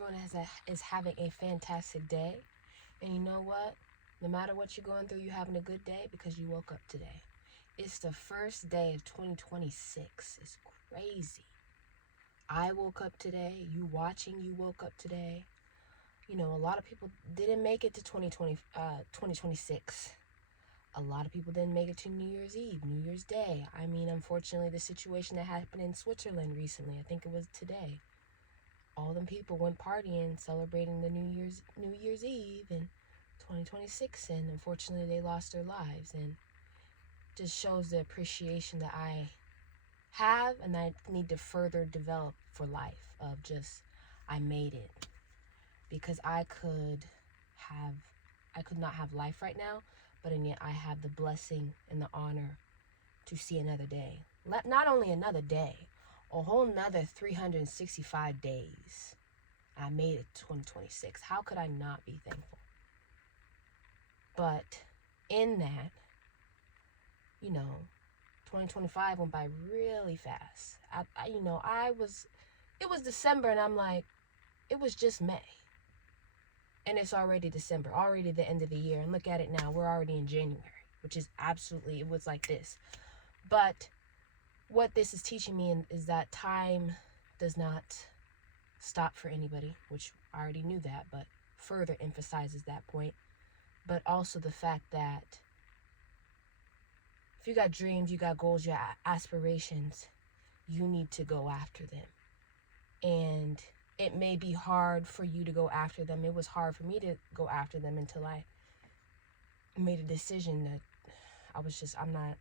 everyone is having a fantastic day. And you know what? No matter what you're going through, you're having a good day because you woke up today. It's the first day of 2026. It's crazy. I woke up today. You watching, you woke up today. You know, a lot of people didn't make it to 2026. A lot of people didn't make it to New Year's Eve, New Year's Day. I mean, unfortunately, the situation that happened in Switzerland recently, I think it was today. All them people went partying, celebrating the New Year's Eve in 2026, and unfortunately, they lost their lives. And just shows the appreciation that I have and I need to further develop for life. Of just, I made it, because I could not have life right now, but and yet I have the blessing and the honor to see another day. Not only another day, a whole nother 365 days. I made it 2026. How could I not be thankful? But in that, 2025 went by really fast. It was December, and I'm like, it was just May. And it's already December, already the end of the year. And look at it now, we're already in January, which is it was like this. But what this is teaching me is that time does not stop for anybody, which I already knew that, but further emphasizes that point. But also the fact that if you got dreams, you got goals, you got aspirations, you need to go after them. And it may be hard for you to go after them. It was hard for me to go after them until I made a decision that I'm not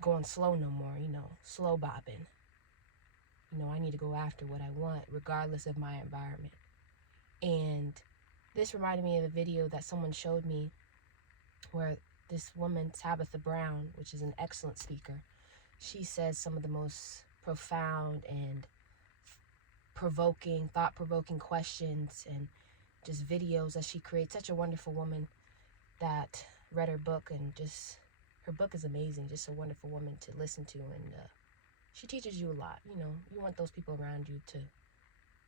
going slow no more, slow bopping. I need to go after what I want, regardless of my environment. And this reminded me of a video that someone showed me where this woman, Tabitha Brown, which is an excellent speaker, she says some of the most profound and thought-provoking questions and just videos that she creates. Such a wonderful woman that read her book, and just her book is amazing. Just a wonderful woman to listen to, and she teaches you a lot. You want those people around you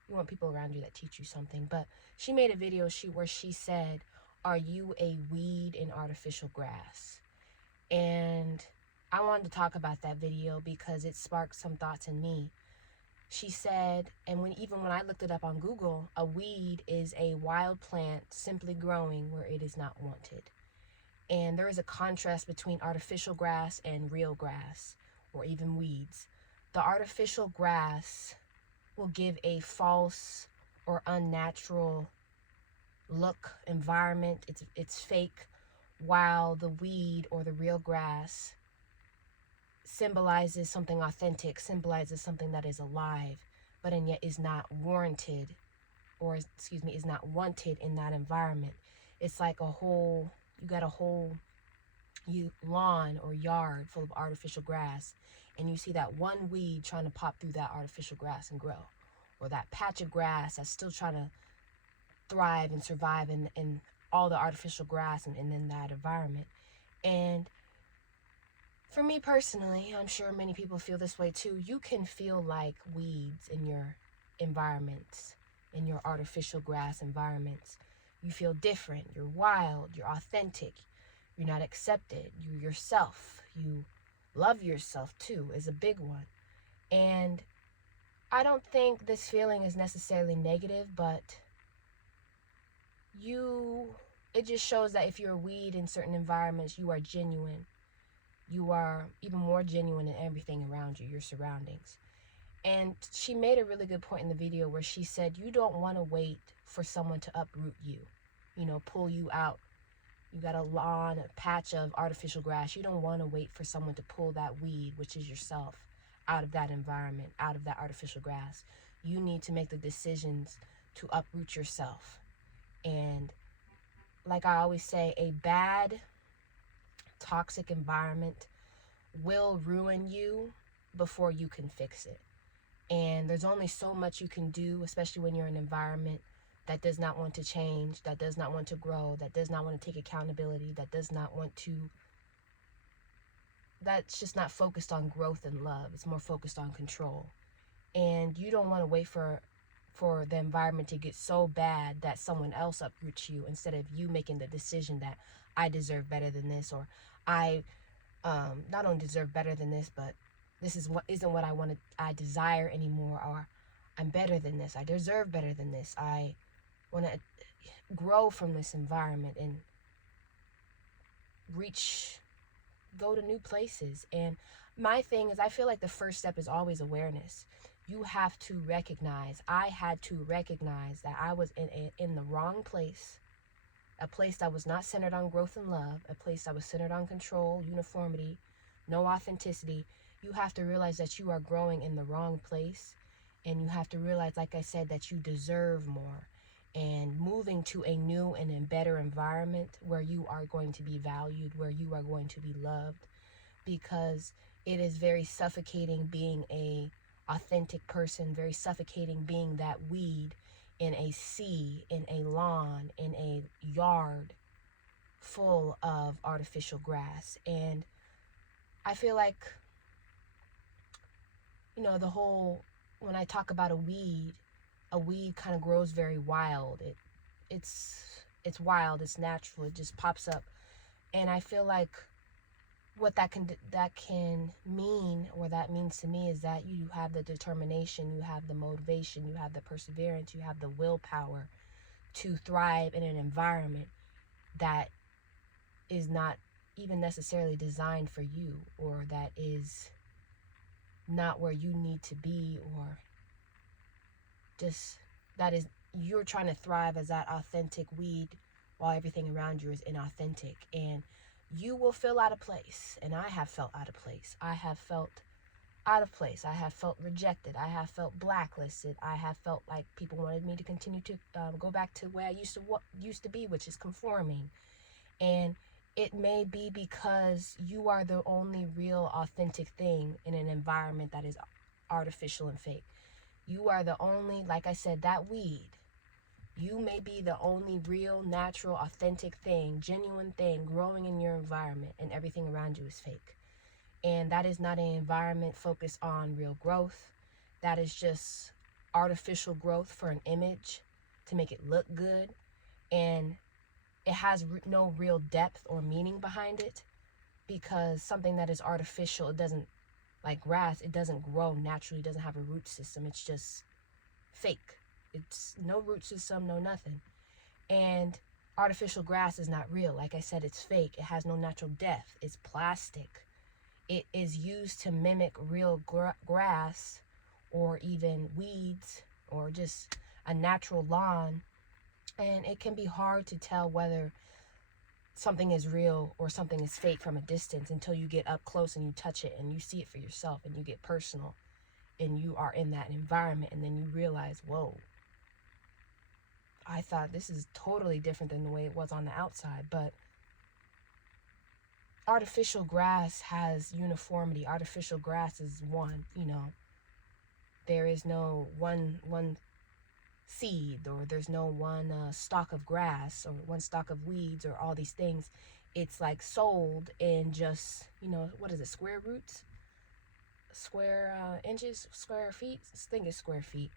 you want people around you that teach you something. But she made a video where she said, "Are you a weed in artificial grass?" And I wanted to talk about that video because it sparked some thoughts in me. She said, and when I looked it up on Google, a weed is a wild plant simply growing where it is not wanted. And there is a contrast between artificial grass and real grass, or even weeds. The artificial grass will give a false or unnatural look, environment. It's fake, while the weed or the real grass symbolizes something authentic, symbolizes something that is alive, but and yet is not warranted, is not wanted in that environment. It's like you got a whole lawn or yard full of artificial grass, and you see that one weed trying to pop through that artificial grass and grow, or that patch of grass that's still trying to thrive and survive in all the artificial grass and in that environment. And for me personally, I'm sure many people feel this way too. You can feel like weeds in your environments, in your artificial grass environments. You feel different, you're wild, you're authentic, you're not accepted, you're yourself. You love yourself too, is a big one. And I don't think this feeling is necessarily negative, but it just shows that if you're a weed in certain environments, you are genuine. You are even more genuine in everything around you, your surroundings. And she made a really good point in the video where she said, you don't want to wait for someone to uproot you, pull you out. You got a lawn, a patch of artificial grass. You don't want to wait for someone to pull that weed, which is yourself, out of that environment, out of that artificial grass. You need to make the decisions to uproot yourself. And like I always say, a bad, toxic environment will ruin you before you can fix it. And there's only so much you can do, especially when you're in an environment that does not want to change, that does not want to grow, that does not want to take accountability, that's just not focused on growth and love. It's more focused on control. And you don't want to wait for for the environment to get so bad that someone else uproots you, instead of you making the decision that I deserve better than this, or I not only deserve better than this, but this is what isn't what I desire anymore, or I'm better than this, I deserve better than this, I want to grow from this environment and go to new places. And my thing is, I feel like the first step is always awareness. You have to recognize, I had to recognize that I was in the wrong place, a place that was not centered on growth and love, a place that was centered on control, uniformity, no authenticity. You have to realize that you are growing in the wrong place, and you have to realize, like I said, that you deserve more. And moving to a new and a better environment where you are going to be valued, where you are going to be loved, because it is very suffocating being a authentic person, very suffocating being that weed in a sea, in a lawn, in a yard full of artificial grass. And I feel like, when I talk about a weed kind of grows very wild. It's wild, it's natural, it just pops up. And I feel like what that can mean, or that means to me, is that you have the determination, you have the motivation, you have the perseverance, you have the willpower to thrive in an environment that is not even necessarily designed for you, or that is not where you need to be, or just that is, you're trying to thrive as that authentic weed while everything around you is inauthentic. And you will feel out of place. And I have felt out of place. I have felt out of place. I have felt rejected. I have felt blacklisted. I have felt like people wanted me to continue to go back to where I used to be, which is conforming. And it may be because you are the only real authentic thing in an environment that is artificial and fake. You are the only, like I said, that weed. You may be the only real, natural, authentic thing, genuine thing growing in your environment, and everything around you is fake. And that is not an environment focused on real growth. That is just artificial growth for an image, to make it look good. And it has no real depth or meaning behind it, because something that is artificial, it doesn't, like grass, it doesn't grow naturally, it doesn't have a root system, it's just fake. It's no root system, no nothing. And artificial grass is not real. Like I said, it's fake. It has no natural depth. It's plastic. It is used to mimic real grass, or even weeds, or just a natural lawn. And it can be hard to tell whether something is real or something is fake from a distance, until you get up close and you touch it and you see it for yourself and you get personal and you are in that environment, and then you realize, whoa, I thought this is totally different than the way it was on the outside. But artificial grass has uniformity. Artificial grass is one, there is no one seed, or there's no one stalk of grass, or one stalk of weeds, or all these things. It's like sold in just, what is it, square roots, square inches, square feet, I think it's square feet.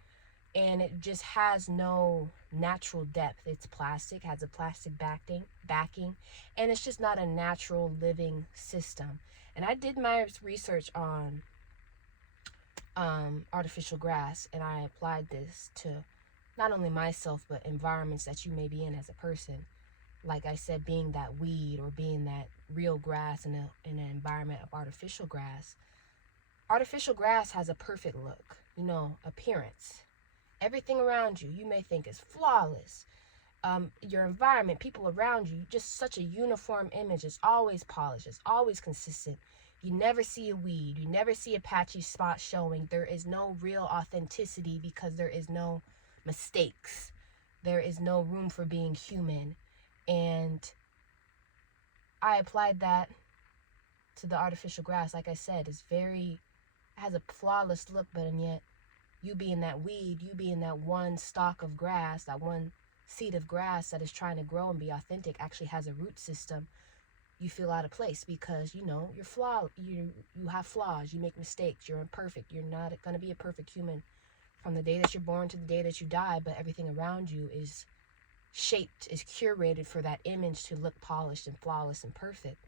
And it just has no natural depth. It's plastic, has a plastic backing, and it's just not a natural living system. And I did my research on artificial grass, and I applied this to not only myself, but environments that you may be in as a person. Like I said, being that weed, or being that real grass in an environment of artificial grass. Artificial grass has a perfect look, appearance. Everything around you, you may think is flawless. Your environment, people around you, just such a uniform image. It's always polished. It's always consistent. You never see a weed. You never see a patchy spot showing. There is no real authenticity, because there is no mistakes. There is no room for being human. And I applied that to the artificial grass. Like I said, it has a flawless look, but and yet, you being that weed, you being that one stalk of grass, that one seed of grass that is trying to grow and be authentic, actually has a root system. You feel out of place, because you're flawed. You have flaws. You make mistakes. You're imperfect. You're not going to be a perfect human from the day that you're born to the day that you die, but everything around you is shaped, is curated for that image to look polished and flawless and perfect.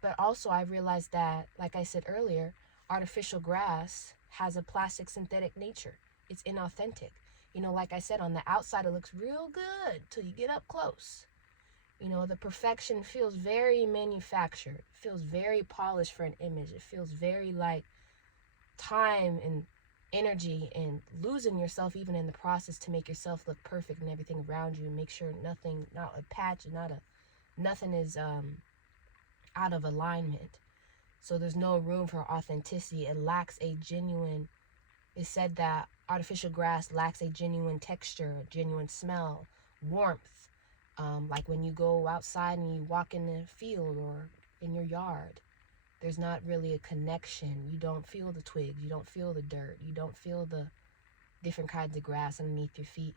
But also I realized that, like I said earlier, artificial grass has a plastic synthetic nature. It's inauthentic. Like I said, on the outside it looks real good till you get up close. The perfection feels very manufactured. It feels very polished for an image. It feels very like time and energy and losing yourself even in the process to make yourself look perfect and everything around you, and make sure nothing, not a patch, nothing is out of alignment. So there's no room for authenticity. It lacks a genuine, it's said that artificial grass lacks a genuine texture, a genuine smell, warmth. Like when you go outside and you walk in the field or in your yard, there's not really a connection. You don't feel the twigs, you don't feel the dirt, you don't feel the different kinds of grass underneath your feet.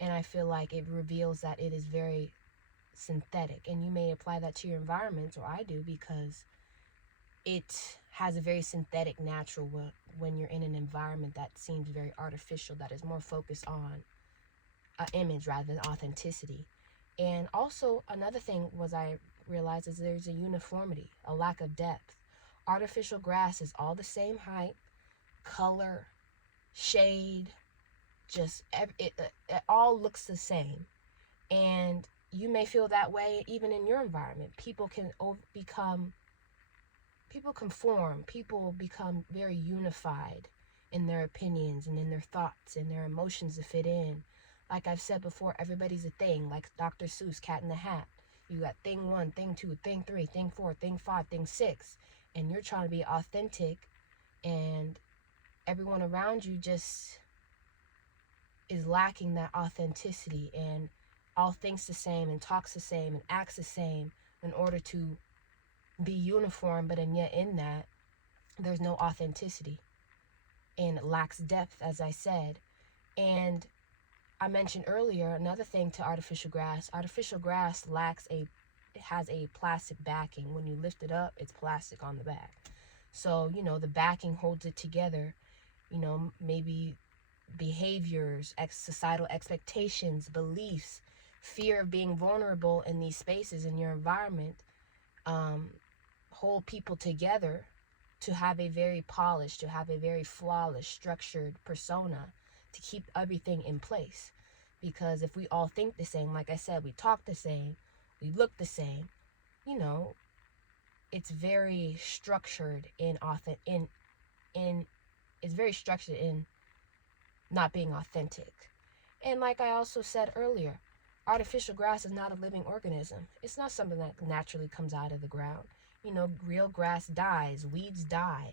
And I feel like it reveals that it is very synthetic. And you may apply that to your environment, or I do, because it has a very synthetic natural when you're in an environment that seems very artificial, that is more focused on an image rather than authenticity. And also another thing was I realized is there's a uniformity, a lack of depth. Artificial grass is all the same height, color, shade, just it all looks the same. And you may feel that way even in your environment. People conform, people become very unified in their opinions and in their thoughts and their emotions to fit in. Like I've said before, everybody's a thing, like Dr. Seuss, Cat in the Hat. You got thing 1, thing 2, thing 3, thing 4, thing 5, thing 6, and you're trying to be authentic, and everyone around you just is lacking that authenticity and all thinks the same and talks the same and acts the same in order to be uniform, but and yet in that there's no authenticity and it lacks depth, as I said. And I mentioned earlier another thing to artificial grass. Artificial grass it has a plastic backing. When you lift it up, it's plastic on the back. So, the backing holds it together. Maybe behaviors, societal expectations, beliefs, fear of being vulnerable in these spaces in your environment hold people together to have a very polished, to have a very flawless, structured persona to keep everything in place. Because if we all think the same, like I said, we talk the same, we look the same, it's very structured it's very structured in not being authentic. And like I also said earlier, artificial grass is not a living organism. It's not something that naturally comes out of the ground. Real grass dies, weeds die.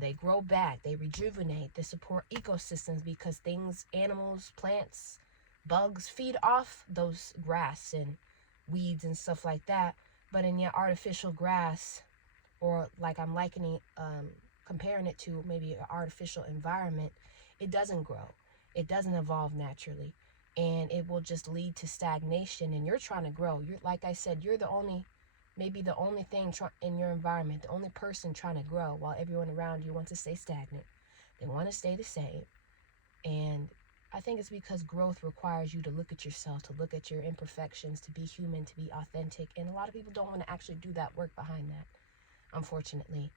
They grow back, they rejuvenate, they support ecosystems because things, animals, plants, bugs feed off those grass and weeds and stuff like that. But in yet artificial grass, or like I'm comparing it to maybe an artificial environment, it doesn't grow. It doesn't evolve naturally. And it will just lead to stagnation. And you're trying to grow. Like I said, you're maybe the only thing in your environment, the only person trying to grow, while everyone around you wants to stay stagnant. They want to stay the same. And I think it's because growth requires you to look at yourself, to look at your imperfections, to be human, to be authentic. And a lot of people don't want to actually do that work behind that, unfortunately.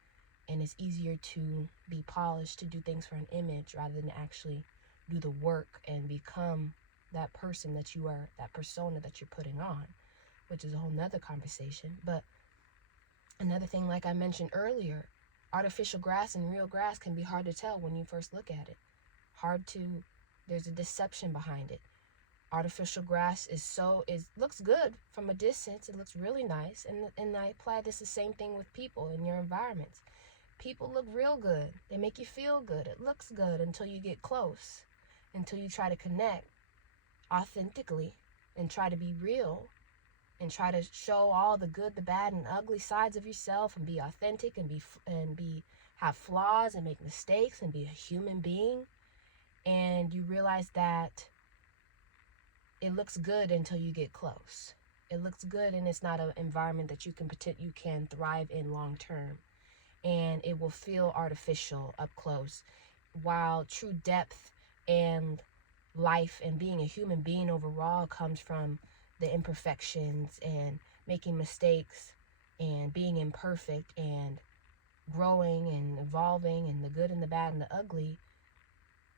And it's easier to be polished, to do things for an image rather than actually do the work and become that person that you are, that persona that you're putting on, which is a whole nother conversation. But another thing, like I mentioned earlier, artificial grass and real grass can be hard to tell when you first look at it. There's a deception behind it. Artificial grass looks good from a distance. It looks really nice. And I apply the same thing with people in your environments. People look real good. They make you feel good. It looks good until you get close, until you try to connect authentically and try to be real and try to show all the good, the bad, and ugly sides of yourself and be authentic and have flaws and make mistakes and be a human being. And you realize that it looks good until you get close. It looks good, and it's not an environment that you can thrive in long term. And it will feel artificial up close, while true depth And life and being a human being overall comes from the imperfections and making mistakes and being imperfect and growing and evolving, and the good and the bad and the ugly.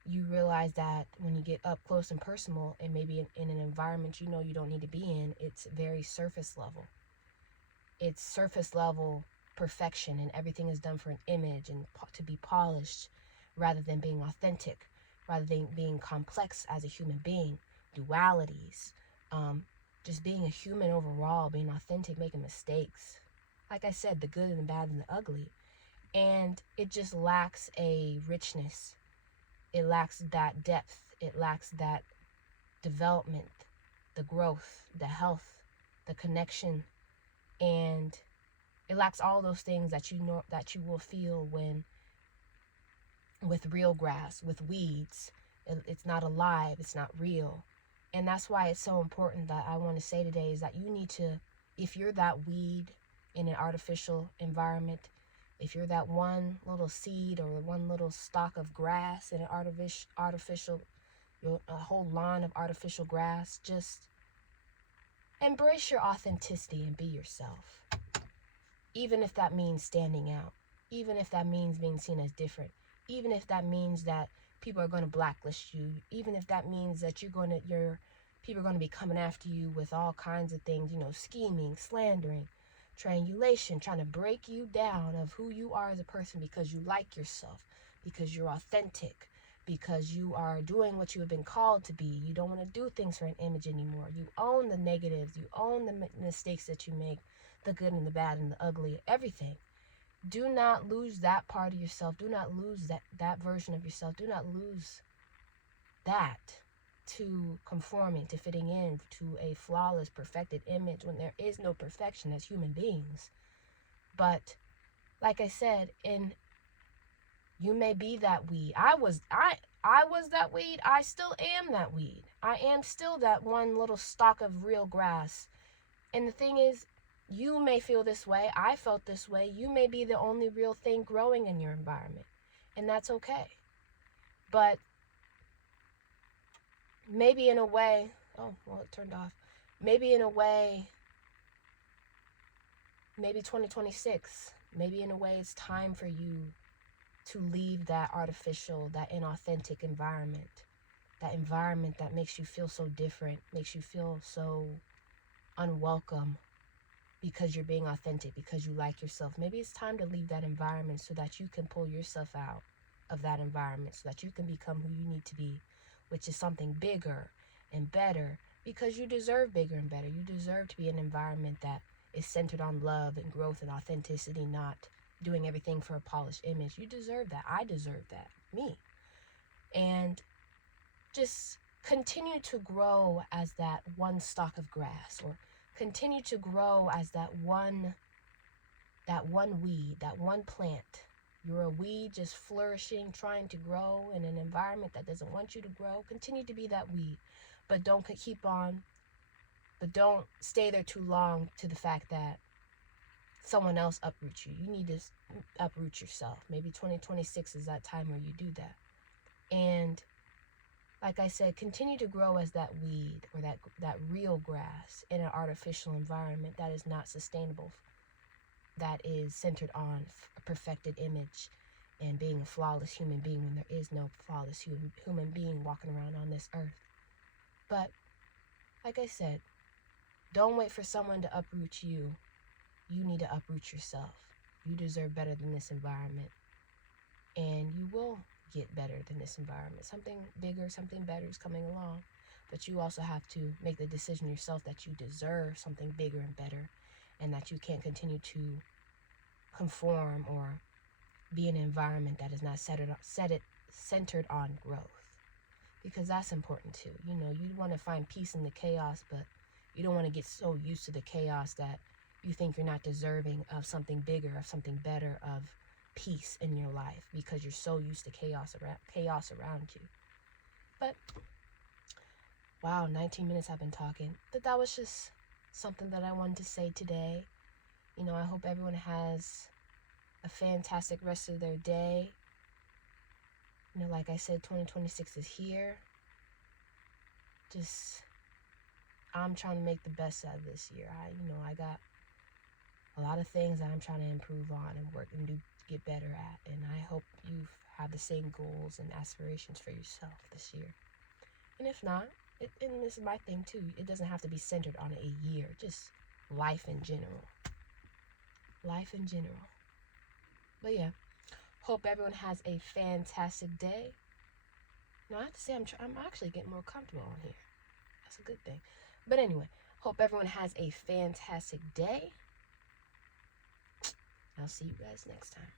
You realize that when you get up close and personal, and maybe in an environment you know you don't need to be in, it's very surface level. It's surface level perfection, and everything is done for an image and to be polished rather than being authentic, rather than being complex as a human being, dualities, just being a human overall, being authentic, making mistakes. Like I said, the good and the bad and the ugly. And it just lacks a richness. It lacks that depth. It lacks that development, the growth, the health, the connection, and it lacks all those things that you know that you will feel when with real grass, with weeds. It's not alive, it's not real. And that's why it's so important that I want to say today is that you need to, if you're that weed in an artificial environment, if you're that one little seed or one little stalk of grass in an artificial a whole lawn of artificial grass, just embrace your authenticity and be yourself. Even if that means standing out, even if that means being seen as different, even if that means that people are going to blacklist you, even if that means that people are going to be coming after you with all kinds of things, scheming, slandering, triangulation, trying to break you down of who you are as a person because you like yourself, because you're authentic, because you are doing what you have been called to be. You don't want to do things for an image anymore. You own the negatives, you own the mistakes that you make, the good and the bad and the ugly, everything. Do not lose that part of yourself. Do not lose that version of yourself. Do not lose that to conforming, to fitting in to a flawless, perfected image when there is no perfection as human beings. But like I said, you may be that weed. I was that weed. I still am that weed. I am still that one little stalk of real grass. And the thing is, you may feel this way. I felt this way. You may be the only real thing growing in your environment. And that's okay. But maybe in a way, it turned off. Maybe in a way, maybe 2026, maybe in a way it's time for you to leave that artificial, that inauthentic environment. That environment that makes you feel so different, makes you feel so unwelcome, because you're being authentic, because you like yourself. Maybe it's time to leave that environment so that you can pull yourself out of that environment, so that you can become who you need to be, which is something bigger and better, because you deserve bigger and better. You deserve to be in an environment that is centered on love and growth and authenticity, not doing everything for a polished image. You deserve that. I deserve that. Me. And just continue to grow as that one stalk of grass, or continue to grow as that one weed, that one plant. You're a weed just flourishing, trying to grow in an environment that doesn't want you to grow. Continue to be that weed, but don't stay there too long to the fact that someone else uproots you. You need to uproot yourself. Maybe 2026 is that time where you do that. And like I said, continue to grow as that weed, or that real grass in an artificial environment that is not sustainable, that is centered on a perfected image and being a flawless human being when there is no flawless human being walking around on this earth. But like I said, don't wait for someone to uproot you. You need to uproot yourself. You deserve better than this environment. And you will get better than this environment. Something bigger, something better is coming along. But you also have to make the decision yourself that you deserve something bigger and better, and that you can't continue to conform or be in an environment that is not centered on growth. Because that's important too. You want to find peace in the chaos, but you don't want to get so used to the chaos that you think you're not deserving of something bigger, of something better, of peace in your life, because you're so used to chaos around you. But wow, 19 minutes I've been talking. But that was just something that I wanted to say today. I hope everyone has a fantastic rest of their day. You know, like I said, 2026 is here. Just, I'm trying to make the best out of this year. I got a lot of things that I'm trying to improve on and work and do get better at. And I hope you have the same goals and aspirations for yourself this year. And if not, and this is my thing too, it doesn't have to be centered on a year, just life in general. Life in general. But yeah, hope everyone has a fantastic day. No, I have to say I'm actually getting more comfortable on here. That's a good thing. But anyway, hope everyone has a fantastic day. I'll see you guys next time.